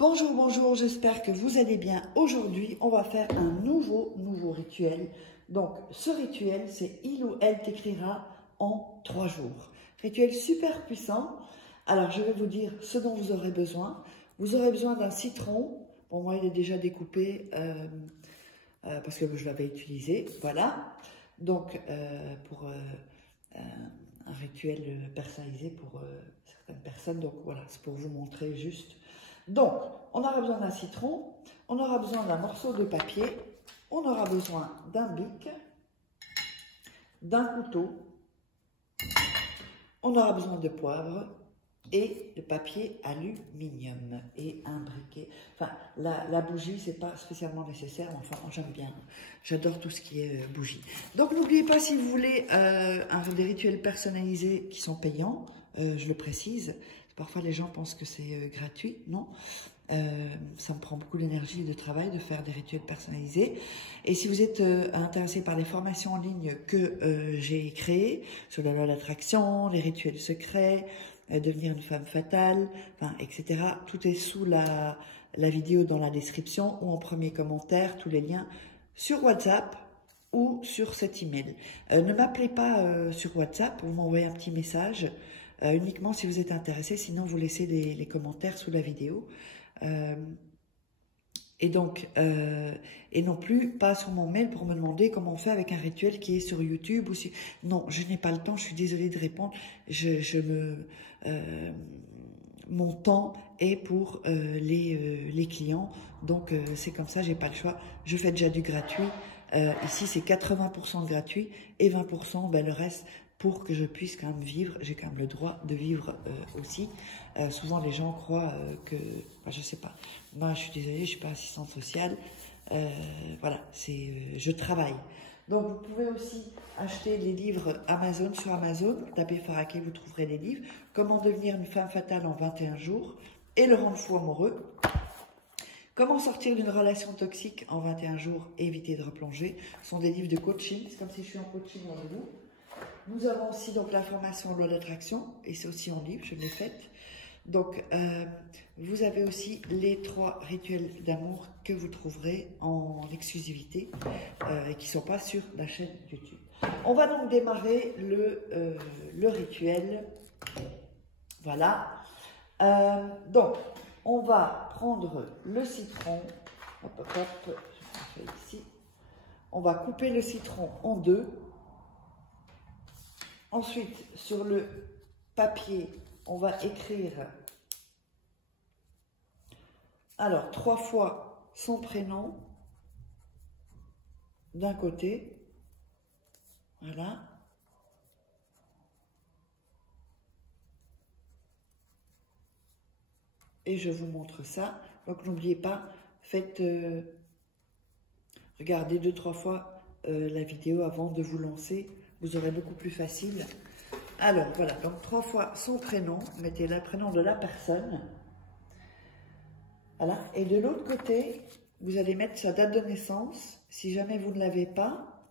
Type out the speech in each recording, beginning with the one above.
Bonjour, bonjour, j'espère que vous allez bien. Aujourd'hui, on va faire un nouveau rituel. Donc, ce rituel, c'est il ou elle t'écrira en 3 jours. Rituel super puissant. Alors, je vais vous dire ce dont vous aurez besoin. Vous aurez besoin d'un citron. Bon, moi, il est déjà découpé parce que je l'avais utilisé. Voilà. Donc, pour un rituel personnalisé pour certaines personnes. Donc, voilà, c'est pour vous montrer juste. Donc, on aura besoin d'un citron, on aura besoin d'un morceau de papier, on aura besoin d'un bic, d'un couteau, on aura besoin de poivre et de papier aluminium et un briquet. Enfin, la bougie, c'est pas spécialement nécessaire, mais enfin, j'aime bien. J'adore tout ce qui est bougie. Donc, n'oubliez pas, si vous voulez des rituels personnalisés qui sont payants, je le précise. Parfois, les gens pensent que c'est gratuit. Non, ça me prend beaucoup d'énergie et de travail de faire des rituels personnalisés. Et si vous êtes intéressé par les formations en ligne que j'ai créées, sur la loi d'attraction, les rituels secrets, devenir une femme fatale, enfin, etc., tout est sous la vidéo dans la description ou en premier commentaire, tous les liens sur WhatsApp ou sur cet email. Ne m'appelez pas sur WhatsApp, vous m'envoyez un petit message. Uniquement si vous êtes intéressé, sinon vous laissez les commentaires sous la vidéo. Et non plus pas sur mon mail pour me demander comment on fait avec un rituel qui est sur YouTube. Non, je n'ai pas le temps, je suis désolée de répondre. Mon temps est pour les clients, donc c'est comme ça, j'ai pas le choix. Je fais déjà du gratuit. Ici, c'est 80% de gratuit et 20%, le reste, pour que je puisse quand même vivre. J'ai quand même le droit de vivre aussi. Souvent, les gens croient que... Enfin, je sais pas. Moi, je suis désolée, je suis pas assistante sociale. Voilà, je travaille. Donc, vous pouvez aussi acheter les livres Amazon sur Amazon. Tapez Faraké, vous trouverez les livres. Comment devenir une femme fatale en 21 jours et le rendre fou amoureux. Comment sortir d'une relation toxique en 21 jours et éviter de replonger. Ce sont des livres de coaching. C'est comme si je suis en coaching avec vous. Nous avons aussi donc la formation loi d'attraction et c'est aussi en livre, je l'ai faite. Donc, vous avez aussi les 3 rituels d'amour que vous trouverez en exclusivité et qui ne sont pas sur la chaîne YouTube. On va donc démarrer le rituel. Voilà. Donc, on va prendre le citron. Hop, hop, hop, je fais ici. On va couper le citron en 2. Ensuite, sur le papier, on va écrire, alors, 3 fois son prénom, d'un côté, voilà. Et je vous montre ça. Donc, n'oubliez pas, faites, regardez 2-3 fois la vidéo avant de vous lancer. Vous aurez beaucoup plus facile. Alors, voilà, donc 3 fois son prénom, mettez le prénom de la personne. Voilà, et de l'autre côté, vous allez mettre sa date de naissance. Si jamais vous ne l'avez pas,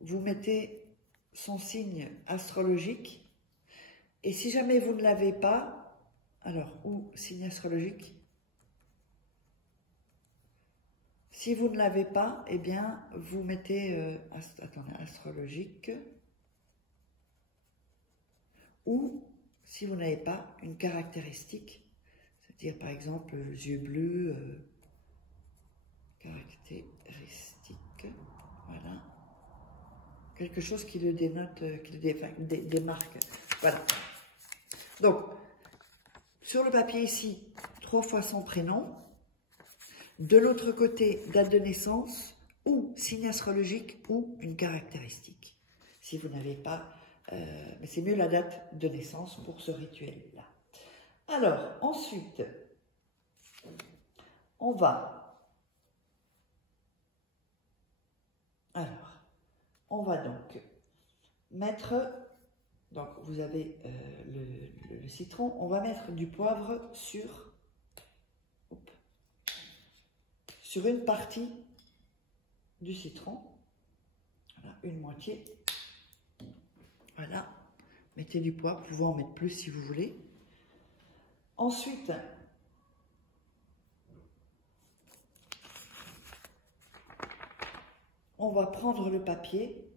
vous mettez son signe astrologique. Et si jamais vous ne l'avez pas, alors, ou signe astrologique. Si vous ne l'avez pas, eh bien, vous mettez, attendez, astrologique. Ou, si vous n'avez pas, une caractéristique. C'est-à-dire, par exemple, yeux bleus, caractéristique, voilà. Quelque chose qui le dénote, qui le démarque. Voilà. Donc, sur le papier ici, 3 fois son prénom. De l'autre côté, date de naissance ou signe astrologique ou une caractéristique. Si vous n'avez pas, mais c'est mieux la date de naissance pour ce rituel-là. Alors, ensuite, on va donc mettre, donc vous avez le citron, on va mettre du poivre sur une partie du citron, voilà, une moitié, voilà, mettez du poivre, vous pouvez en mettre plus si vous voulez. Ensuite, on va prendre le papier,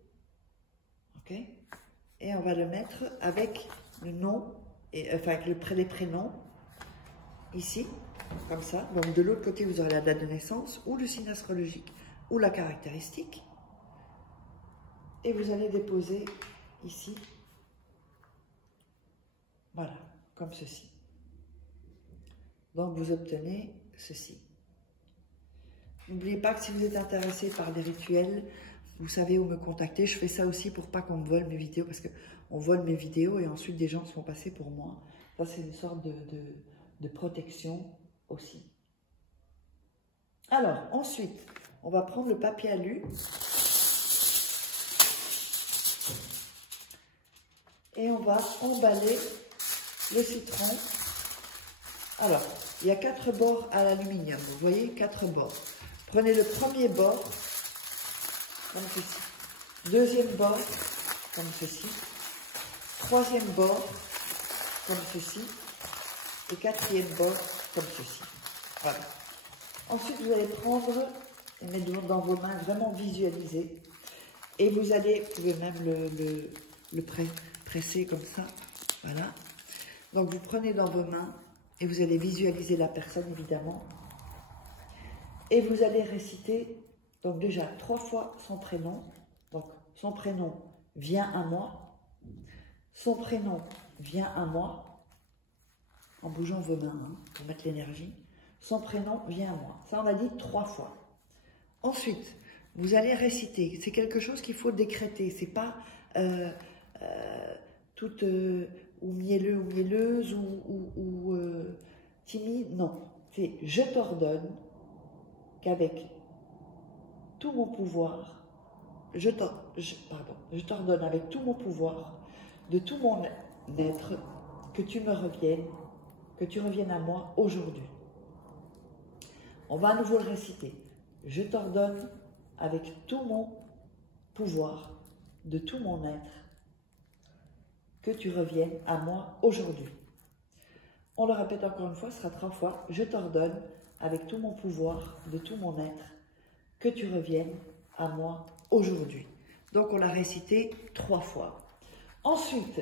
ok, et on va le mettre avec le nom, enfin avec les prénoms, ici, comme ça. Donc de l'autre côté, vous aurez la date de naissance, ou le signe astrologique, ou la caractéristique. Et vous allez déposer ici, voilà, comme ceci. Donc vous obtenez ceci. N'oubliez pas que si vous êtes intéressé par des rituels, vous savez où me contacter. Je fais ça aussi pour pas qu'on me vole mes vidéos, parce qu'on vole mes vidéos et ensuite des gens se font passer pour moi. Ça, c'est une sorte de protection aussi. Alors, ensuite, on va prendre le papier alu. Et on va emballer le citron. Alors, il y a 4 bords à l'aluminium. Vous voyez, 4 bords. Prenez le premier bord, comme ceci. Deuxième bord, comme ceci. Troisième bord, comme ceci. Et quatrième bord, comme ceci. Voilà. Ensuite, vous allez prendre et mettre dans vos mains, vraiment visualiser. Et vous allez, vous pouvez même le presser comme ça. Voilà. Donc, vous prenez dans vos mains et vous allez visualiser la personne, évidemment. Et vous allez réciter, donc déjà 3 fois son prénom. Donc, son prénom vient à moi. Son prénom vient à moi. En bougeant vos mains, hein, pour mettre l'énergie. Son prénom vient à moi. Ça, on l'a dit 3 fois. Ensuite, vous allez réciter. C'est quelque chose qu'il faut décréter. C'est pas toute ou mielleux ou mielleuse ou timide. Non. C'est je t'ordonne qu'avec tout mon pouvoir, je t'ordonne avec tout mon pouvoir, de tout mon être, que tu me reviennes, que tu reviennes à moi aujourd'hui. On va à nouveau le réciter. Je t'ordonne avec tout mon pouvoir, de tout mon être, que tu reviennes à moi aujourd'hui. On le répète encore une fois, ce sera 3 fois. Je t'ordonne avec tout mon pouvoir, de tout mon être, que tu reviennes à moi aujourd'hui. Donc on l'a récité 3 fois. Ensuite,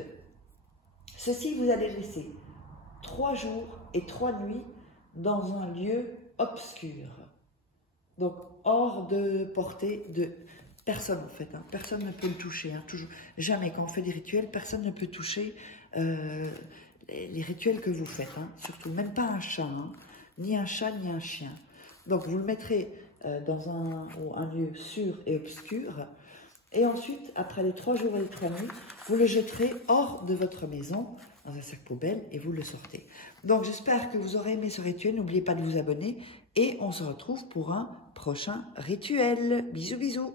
ceci vous allez laisser 3 jours et 3 nuits dans un lieu obscur. Donc hors de portée de personne en fait. Hein. Personne ne peut le toucher. Hein. Toujours, jamais quand on fait des rituels, personne ne peut toucher les rituels que vous faites. Hein. Surtout, même pas un chat. Hein. Ni un chat, ni un chien. Donc vous le mettrez dans un lieu sûr et obscur. Et ensuite, après les 3 jours et les 3 nuits, vous le jetterez hors de votre maison, dans un sac poubelle, et vous le sortez. Donc j'espère que vous aurez aimé ce rituel. N'oubliez pas de vous abonner. Et on se retrouve pour un prochain rituel. Bisous, bisous.